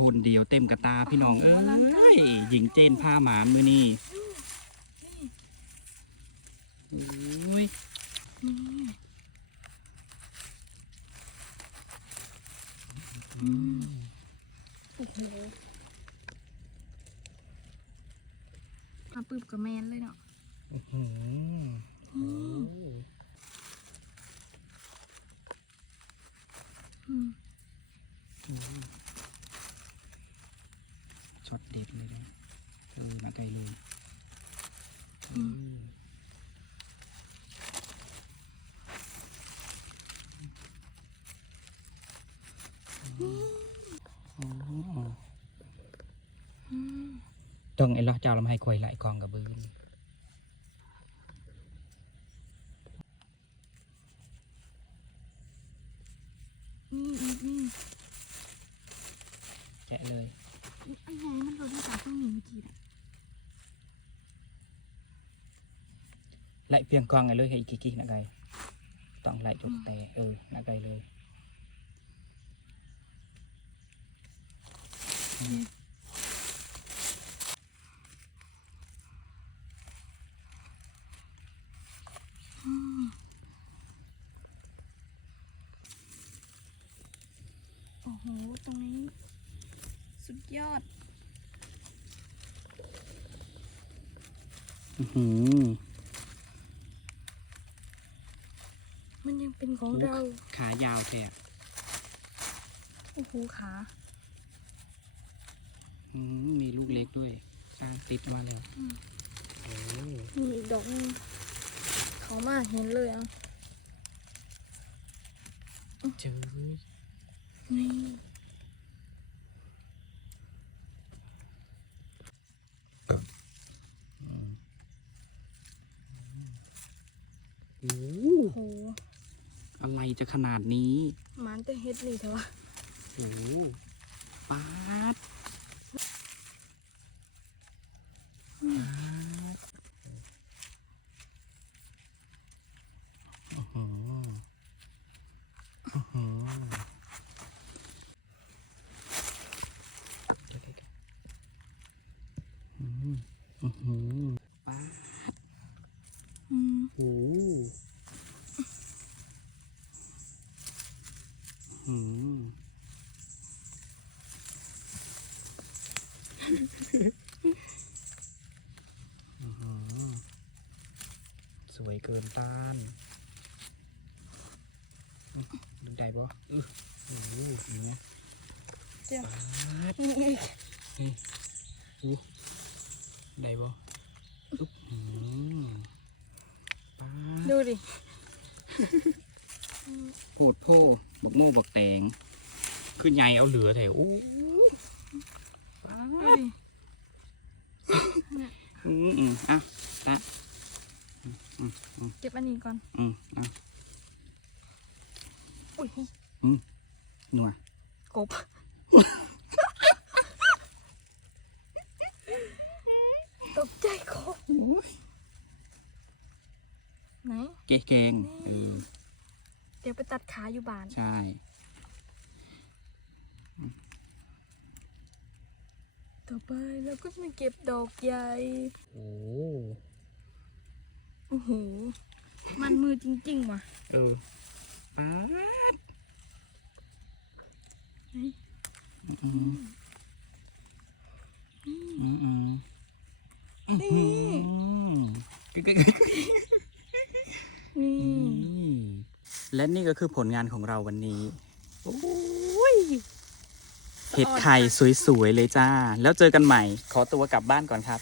คนเดียวเต็มกระตาพี่น้องเอ้ยหญิงเจนผ้าหมานมือนี่โอ้ยนี่อืมโอ้โหมาปืบกับแมนเลยเนาะอื้อหือโอ้อืม ช็อตเด็ดเลยเออมา ไกลเลยอืมโอ้อืมต้องไอ้ล้อเจ้าลำให้คอยไหลกองกับบืนแกะเลย อันไหนมันรถมาจากตรงนี้เมื่อกี้น่ะ ไหลเพียงกองไอ้เลยให้อีกกี่ๆนะไกต้องไหลจุดแต่เออนะไกเลยโอ้โห ตรงนี้ สุดยอด อื้อหือ มันยังเป็นของเรา ขายาวแท้โอ้โหขาอืมมีลูกเล็กด้วยสร้างติดมาเลยอืมโอ้มีอีกดอกหนึงเขามาเห็นเลยอะเจอนี่โอ้โอ้โห อะไรจะขนาดนี้มันจะเฮ็ดนี่เถอะวะโอ้ปาดโอ้โหโอ้โหอืมโอ้โหปาด อืม โอ้โหอืม อื้อหือส วยเกินต้านอื้อดูได้ปะอื้อโอ้โหเห็นไหมเดี๋ยวปาดนี่อีกนี่อู้ได้ปะอุ๊บอื้อหือปาดดูดิโพดโพบักโม่บักแตง คือใหญ่เอาเหลือแถวอู้ปาดูดดิอืมอืมอะอะ เก็บอันนี้ก่อน อืมอะอุ้ยหนัวกบ ตกใจกบไหน เกเกงเออเดี๋ยวไปตัดขาอยู่บ้าน ใช่ต่อไปเราก็มาเก็บดอกใหญ่ โอ้ โอ้โห มันมือจริงๆว่ะ เออป๊าดไหนอืมอืมอืมอืมนี่อืมนี่ นี่และนี่ก็คือผลงานของเราวันนี้ โอ้ย เห็ดไข่สวยๆเลยจ้า แล้วเจอกันใหม่ ขอตัวกลับบ้านก่อนครับ